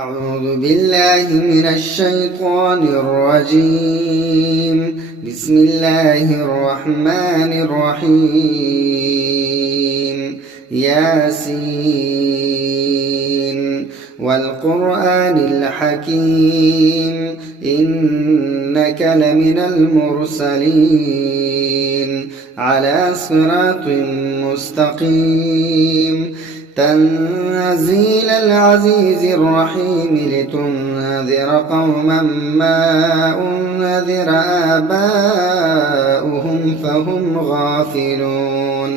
أعوذ بالله من الشيطان الرجيم. بسم الله الرحمن الرحيم. ياسين والقرآن الحكيم إنك لمن المرسلين على صراط مستقيم تنزيل العزيز الرحيم لتنذر قوما ما أنذر آباؤهم فهم غافلون.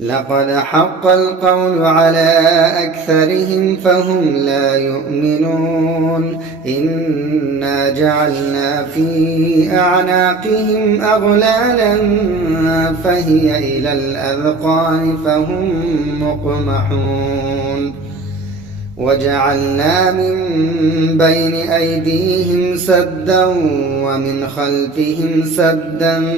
لقد حق القول على أكثرهم فهم لا يؤمنون. إنا جعلنا في أعناقهم أغلالا فهي إلى الأذقان فهم مقمحون. وجعلنا من بين أيديهم سدا ومن خلفهم سدا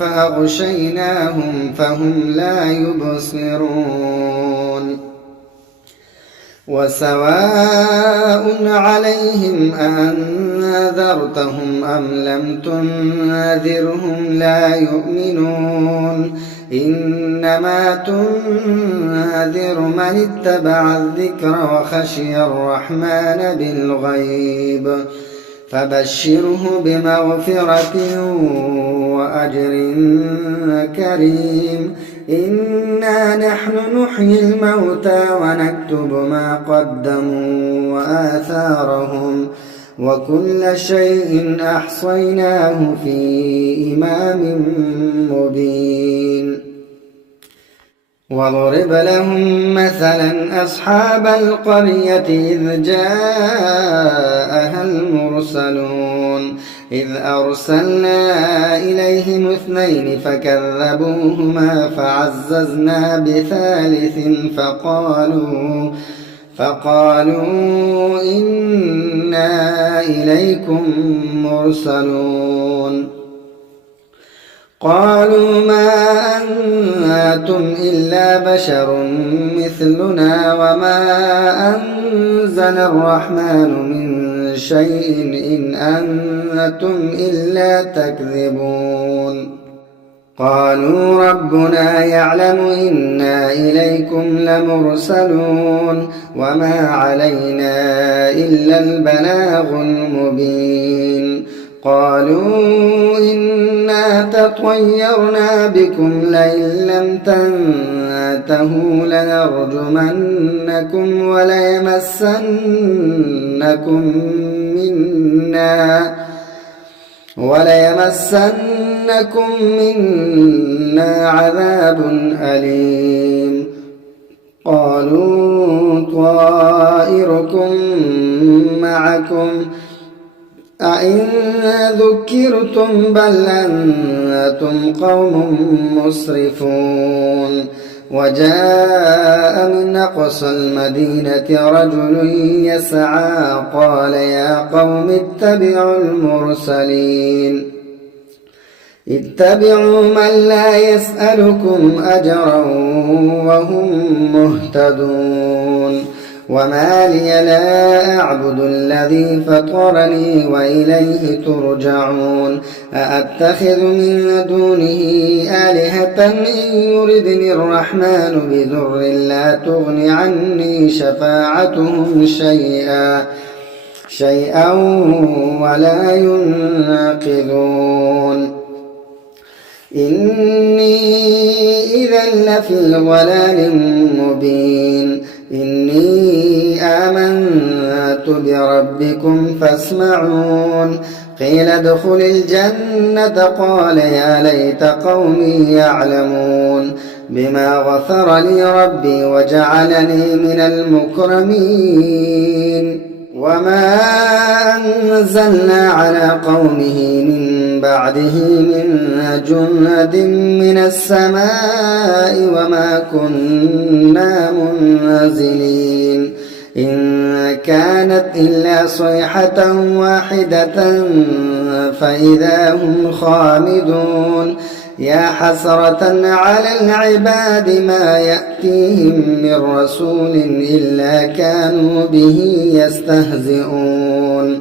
فأغشيناهم فهم لا يبصرون. وسواء عليهم أنذرتهم أم لم تنذرهم لا يؤمنون. إنما تنذر من اتبع الذكر وخشي الرحمن بالغيب فبشره بمغفرة وأجر كريم. إنا نحن نحيي الموتى ونكتب ما قدموا وآثارهم وكل شيء أحصيناه في إمام مبين. واضرب لهم مثلا أصحاب القرية إذ جاءها المرسلون إذ أرسلنا إليهم اثنين فكذبوهما فعززنا بثالث فقالوا إنا إليكم مرسلون. قالوا ما أنتم إلا بشر مثلنا وما أنزل الرحمن من شيء إن أنتم إلا تكذبون. قالوا ربنا يعلم إنا إليكم لمرسلون وما علينا إلا البلاغ المبين. قالوا إنا تطيرنا بكم لئن لم تنتهوا لنرجمنكم وليمسنكم منا عذاب أليم. قالوا طائركم معكم أئن ذكرتم بل أنتم قوم مسرفون. وجاء من أقصى المدينة رجل يسعى قال يا قوم اتبعوا المرسلين اتبعوا من لا يسألكم أجرا وهم مهتدون. وما لي لا أعبد الذي فطرني وإليه ترجعون. أأتخذ من دونه آلهة إن يردني الرحمن بضر لا تغن عني شفاعتهم شيئا ولا ينقذون. إني إذا لفي ضلال مبين. إني آمنت بربكم فاسمعون. قيل ادخل الجنة قال يا ليت قومي يعلمون بما غفر لي ربي وجعلني من المكرمين. وما أنزلنا على قومه من بعده من جند من السماء وما كنا منزلين. إن كانت إلا صيحة واحدة فإذا هم خامدون. يا حسرة على العباد ما يأتيهم من رسول إلا كانوا به يستهزئون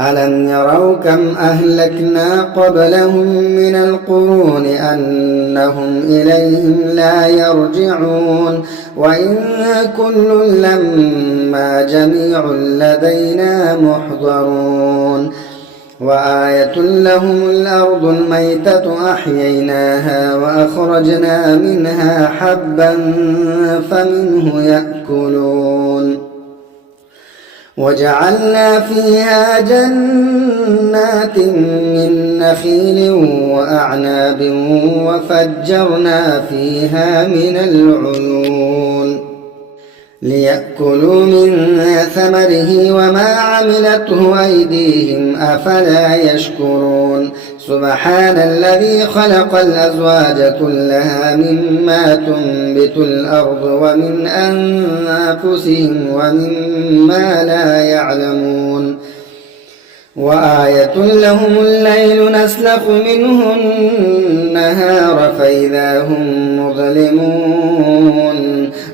ألم يروا كم أهلكنا قبلهم من القرون أنهم إليهم لا يرجعون وإن كل لما جميع لدينا محضرون وآية لهم الأرض الميتة أحييناها وأخرجنا منها حبا فمنه يأكلون وجعلنا فيها جنات من نخيل وأعناب وفجرنا فيها من العيون ليأكلوا من ثمره وما عملته أيديهم أفلا يشكرون سبحان الذي خلق الأزواج كلها مما تنبت الأرض ومن أنفسهم ومما لا يعلمون وآية لهم الليل نسلخ منه النهار فإذا هم مظلمون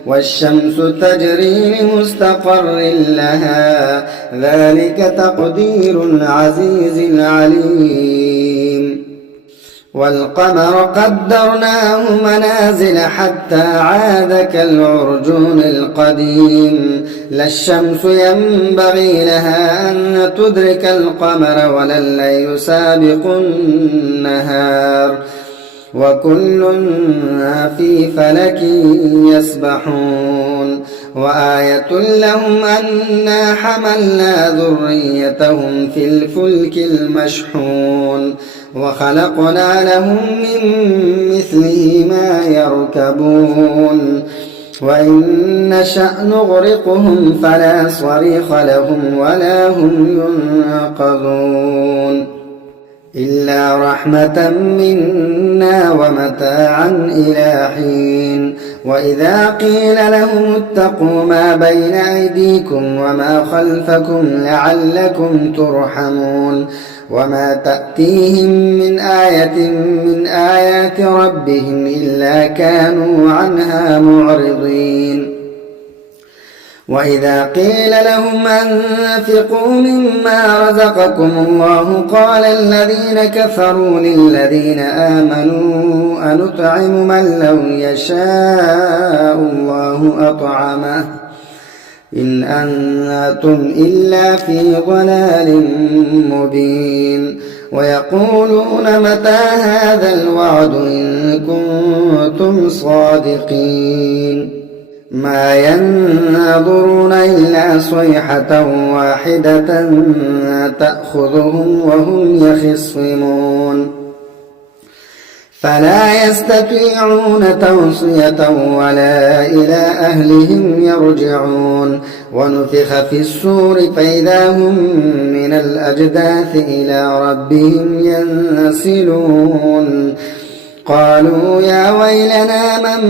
والشمس تجري لمستقر لها ذلك تقدير العزيز العليم والقمر قدرناه منازل حتى عاد كالعرجون القديم لا الشمس ينبغي لها أن تدرك القمر ولا الليل سابق النهار وكل في فلك يسبحون وآية لهم أنا حملنا ذريتهم في الفلك المشحون وخلقنا لهم من مثله ما يركبون وإن نشأ نغرقهم فلا صريخ لهم ولا هم ينقذون إلا رحمة منا ومتاعا إلى حين وإذا قيل لهم اتقوا ما بين أيديكم وما خلفكم لعلكم ترحمون وما تأتيهم من آية من آيات ربهم إلا كانوا عنها معرضين وإذا قيل لهم أنفقوا مما رزقكم الله قال الذين كفروا للذين آمنوا أنطعم من لو يشاء الله أطعمه إن أنتم إلا في ضلال مبين ويقولون متى هذا الوعد إن كنتم صادقين ما ينظرون إلا صيحة واحدة تأخذهم وهم يخصمون فلا يستطيعون توصية ولا إلى أهلهم يرجعون ونفخ في الصور فإذا هم من الأجداث إلى ربهم ينسلون قالوا يا ويلنا من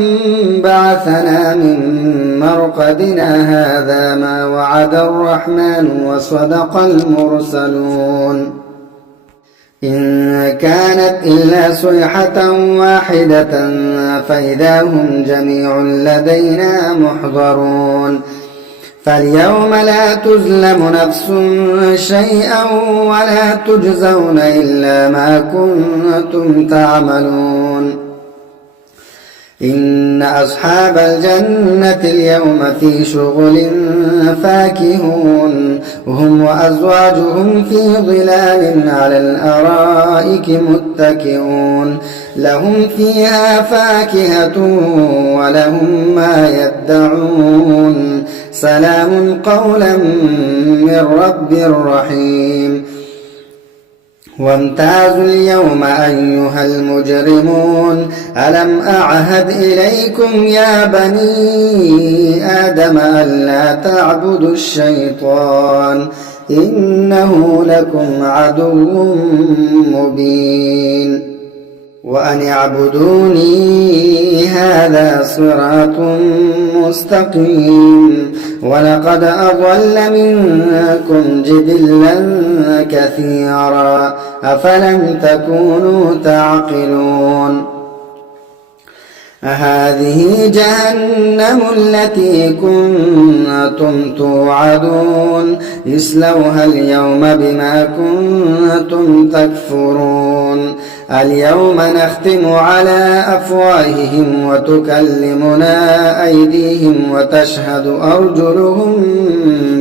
بعثنا من مرقدنا هذا ما وعد الرحمن وصدق المرسلون إن كانت إلا صيحة واحدة فإذا هم جميع لدينا محضرون فاليوم لا تظلم نفس شيئا ولا تجزون إلا ما كنتم تعملون إن أصحاب الجنة اليوم في شغل فاكهون هم وأزواجهم في ظلال على الأرائك متكئون لهم فيها فاكهة ولهم ما يدعون سلام قولا من رب رحيم وامتازوا اليوم أيها المجرمون ألم أعهد إليكم يا بني آدم ألا تعبدوا الشيطان إنه لكم عدو مبين وأن اعبدوني هذا صراط مستقيم ولقد أضل منكم جبلا كثيرا أفلم تكونوا تعقلون هذه جهنم التي كنتم توعدون اصلوها اليوم بما كنتم تكفرون اليوم نختم على أفواههم وتكلمنا أيديهم وتشهد أرجلهم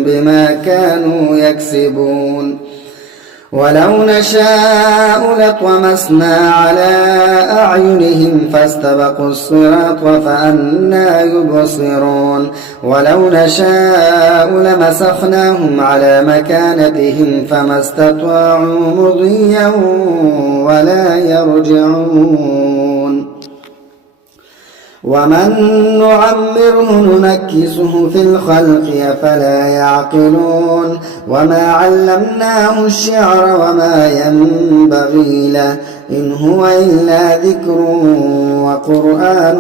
بما كانوا يكسبون ولو نشاء لطمسنا على أعينهم فاستبقوا الصراط فأنى يبصرون ولو نشاء لمسخناهم على مكانتهم فما استطاعوا مضيا ولا يرجعون ومن نعمره ننكسه في الخلق أفلا يعقلون وما علمناه الشعر وما ينبغي له إن هو إلا ذكر وقرآن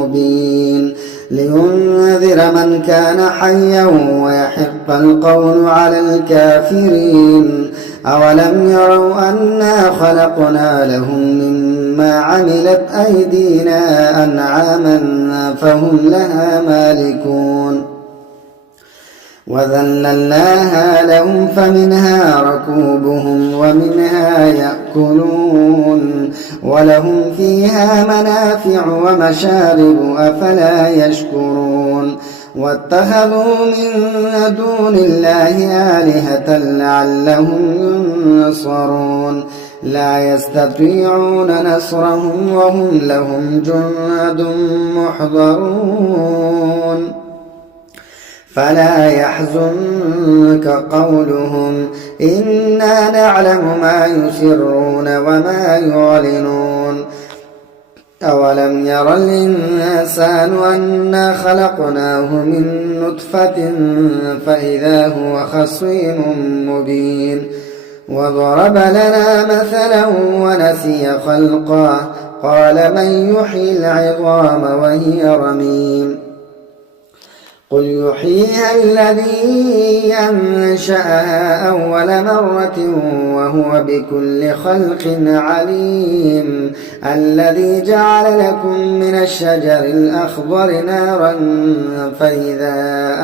مبين لينذر من كان حيا ويحق القول على الكافرين أولم يروا أنا خلقنا لهم مما عملت أيدينا أنعاما فهم لها مالكون وذللناها لهم فمنها ركوبهم ومنها يأكلون ولهم فيها منافع ومشارب أفلا يشكرون واتخذوا من دون الله آلهة لعلهم ينصرون لا يستطيعون نصرهم وهم لهم جند محضرون فلا يحزنك قولهم إنا نعلم ما يسرون وما يعلنون أولم ير الإنسان أنا خلقناه من نطفة فإذا هو خصيم مبين وضرب لنا مثلا ونسي خلقه قال من يحيي العظام وهي رميم قل يحييها الذي أنشأها أول مرة وهو بكل خلق عليم الذي جعل لكم من الشجر الأخضر نارا فإذا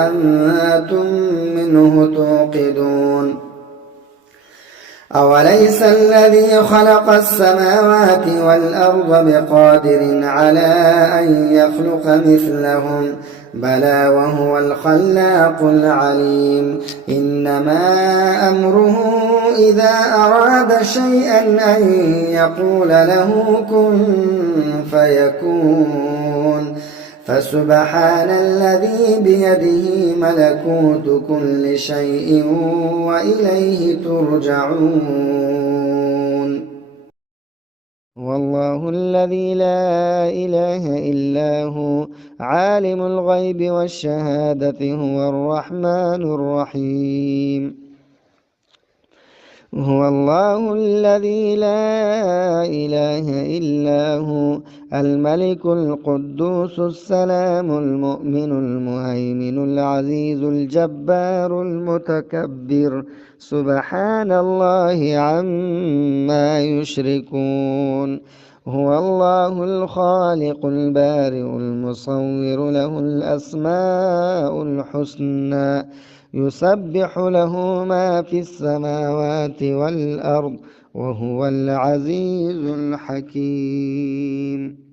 أنتم منه توقدون أوليس الذي خلق السماوات والأرض بقادر على أن يخلق مثلهم بلى وهو الخلاق العليم إنما أمره إذا أراد شيئا أن يقول له كن فيكون فسبحان الذي بيده ملكوت كل شيء وإليه ترجعون والله الذي لا إله إلا هو عالم الغيب والشهادة هو الرحمن الرحيم هو الله الذي لا إله إلا هو الملك القدوس السلام المؤمن المهيمن العزيز الجبار المتكبر سبحان الله عما يشركون هو الله الخالق البارئ المصور له الأسماء الحسنى يسبح له ما في السماوات والأرض وهو العزيز الحكيم